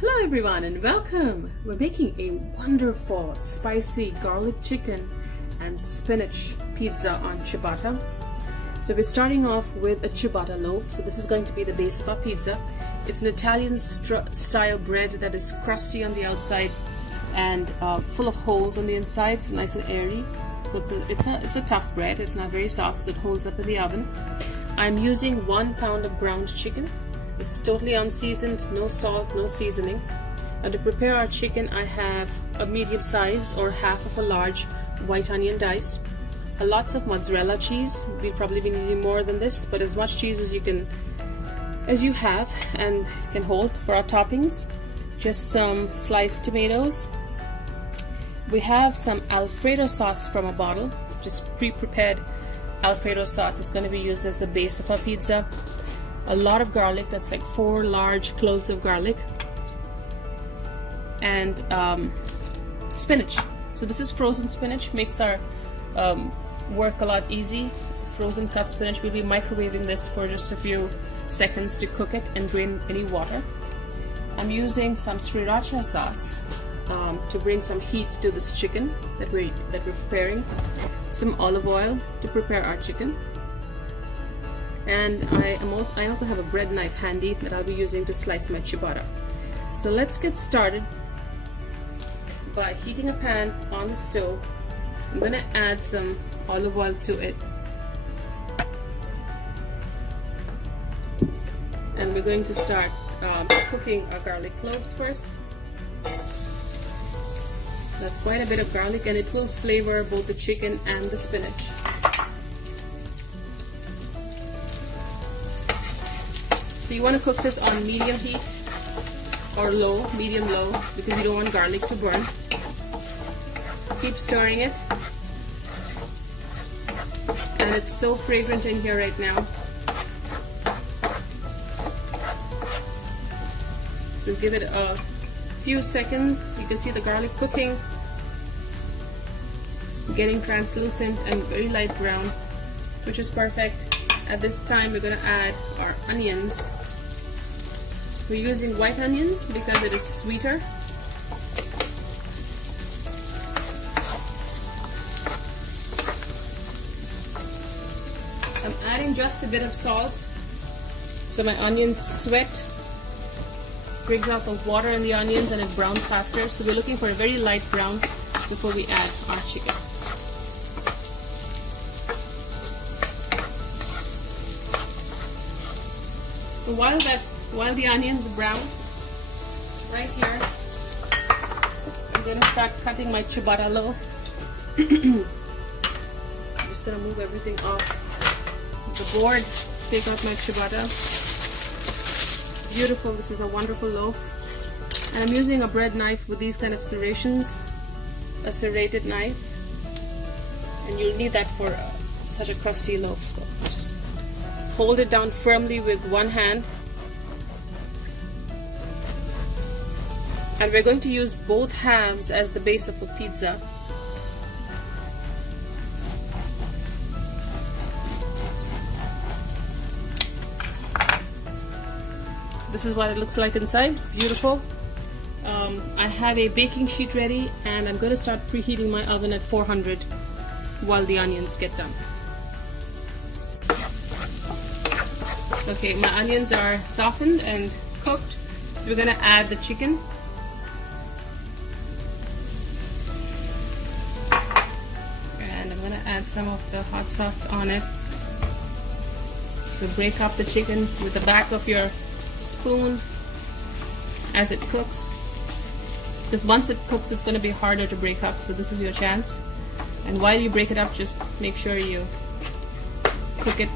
Hello everyone and welcome! We're making a wonderful spicy garlic chicken and spinach pizza on ciabatta. So we're starting off with a ciabatta loaf. So this is going to be the base of our pizza. It's an Italian style bread that is crusty on the outside and full of holes on the inside, so nice and airy. So it's a tough bread. It's not very soft, so it holds up in the oven. I'm using 1 pound of ground chicken. This is totally unseasoned, no salt, no seasoning. Now to prepare our chicken, I have a medium sized or half of a large white onion diced, lots of mozzarella cheese. We'll probably be needing more than this, but as much cheese as you have and can hold for our toppings. Just some sliced tomatoes. We have some Alfredo sauce from a bottle, just pre-prepared Alfredo sauce. It's going to be used as the base of our pizza. A lot of garlic, that's like 4 large cloves of garlic, and spinach. So this is frozen spinach, makes our work a lot easy. Frozen cut spinach. We'll be microwaving this for just a few seconds to cook it and drain any water. I'm using some sriracha sauce to bring some heat to this chicken that we're preparing. Some olive oil to prepare our chicken. And I also have a bread knife handy that I'll be using to slice my ciabatta. So let's get started by heating a pan on the stove. I'm going to add some olive oil to it. And we're going to start cooking our garlic cloves first. That's quite a bit of garlic, and it will flavor both the chicken and the spinach. So you want to cook this on medium heat or low, medium low, because you don't want garlic to burn. Keep stirring it. And it's so fragrant in here right now. So we'll give it a few seconds. You can see the garlic cooking, getting translucent and very light brown, which is perfect. At this time we're going to add our onions. We're using white onions because it is sweeter. I'm adding just a bit of salt so my onions sweat, brings out the water in the onions, and it browns faster. So we're looking for a very light brown before we add our chicken. So while the onions brown, right here, I'm going to start cutting my ciabatta loaf. I'm just going to move everything off the board, take out my ciabatta. Beautiful, this is a wonderful loaf. And I'm using a bread knife with these kind of serrations, a serrated knife. And you'll need that for such a crusty loaf. So just hold it down firmly with one hand. And we're going to use both halves as the base of a pizza. This is what it looks like inside. Beautiful. I have a baking sheet ready, and I'm going to start preheating my oven at 400 while the onions get done. Okay, my onions are softened and cooked, so we're going to add the chicken. And I'm going to add some of the hot sauce on it. So break up the chicken with the back of your spoon as it cooks. Because once it cooks, it's going to be harder to break up, so this is your chance. And while you break it up, just make sure you cook it.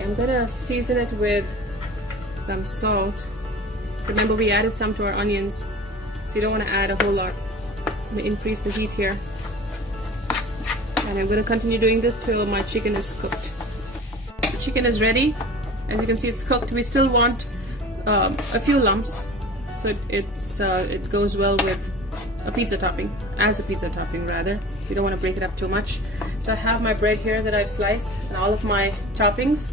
I'm gonna season it with some salt. Remember, we added some to our onions, so you don't want to add a whole lot. I'm gonna increase the heat here, and I'm gonna continue doing this till my chicken is cooked. The chicken is ready. As you can see, it's cooked. We still want a few lumps, so it goes well with a pizza topping, rather. You don't want to break it up too much. So I have my bread here that I've sliced, and all of my toppings.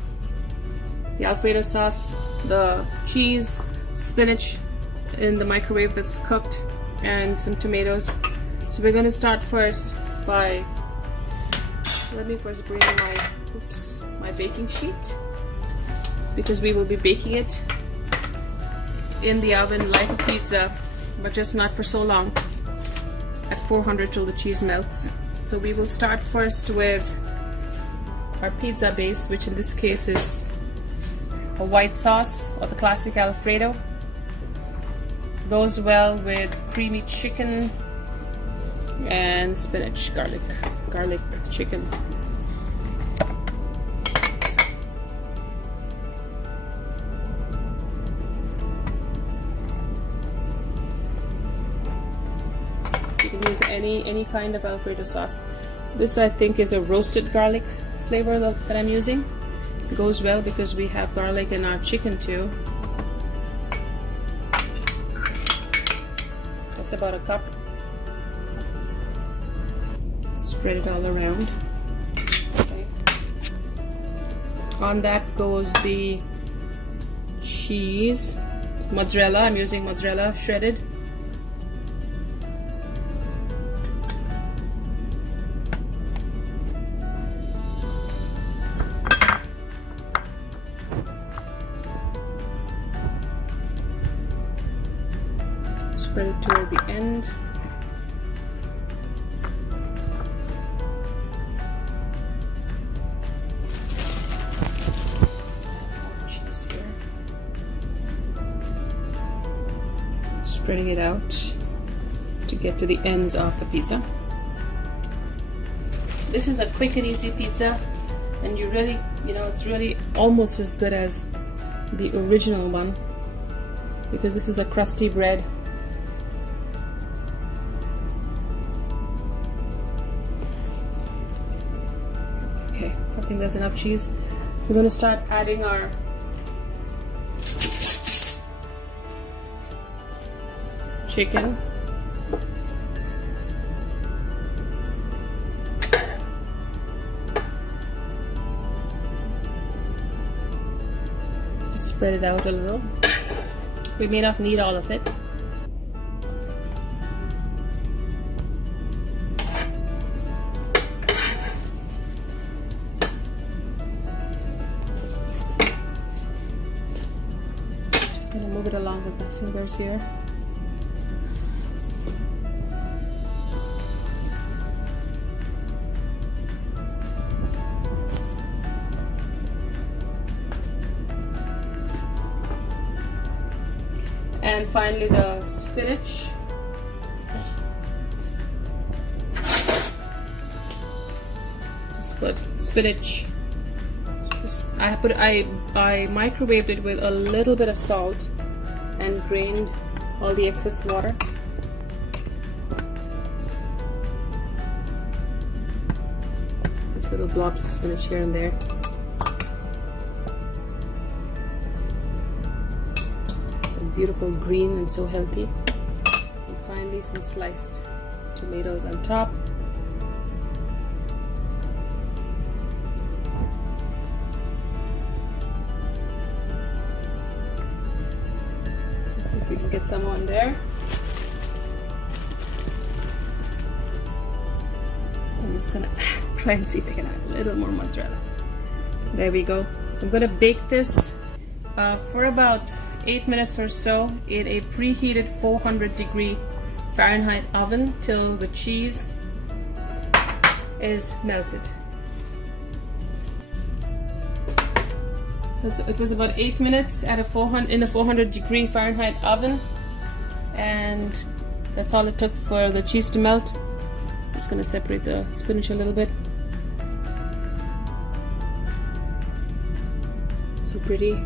the Alfredo sauce, the cheese, spinach in the microwave that's cooked, and some tomatoes. So we're going to start first by, let me first bring my baking sheet, because we will be baking it in the oven like a pizza, but just not for so long, at 400 till the cheese melts. So we will start first with our pizza base, which in this case is a white sauce or the classic Alfredo. Goes well with creamy chicken and spinach, garlic chicken. You can use any kind of Alfredo sauce. This I think is a roasted garlic flavor that I'm using. It goes well because we have garlic in our chicken too. That's about a cup. Spread it all around. Okay. On that goes the cheese, mozzarella. I'm using mozzarella shredded. Spread it toward the end. Cheese here. Spreading it out to get to the ends of the pizza. This is a quick and easy pizza, and you really, it's really almost as good as the original one, because this is a crusty bread. Okay, I think that's enough cheese. We're going to start adding our chicken. Just spread it out a little. We may not need all of it. Just gonna move it along with my fingers here. And finally the spinach. Just put spinach. I microwaved it with a little bit of salt and drained all the excess water. Just little blobs of spinach here and there. Beautiful green and so healthy. And finally some sliced tomatoes on top. Let's see if we can get some on there. I'm just gonna try and see if I can add a little more mozzarella. There we go. So I'm gonna bake this for about 8 minutes or so in a preheated 400-degree Fahrenheit oven till the cheese is melted. So it was about 8 minutes at a 400-degree Fahrenheit oven, and that's all it took for the cheese to melt. Just gonna separate the spinach a little bit. So pretty.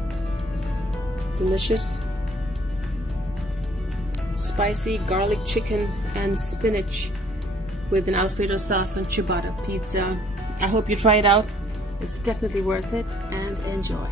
Delicious, spicy garlic chicken and spinach with an Alfredo sauce and ciabatta pizza. I hope you try it out. It's definitely worth it, and enjoy.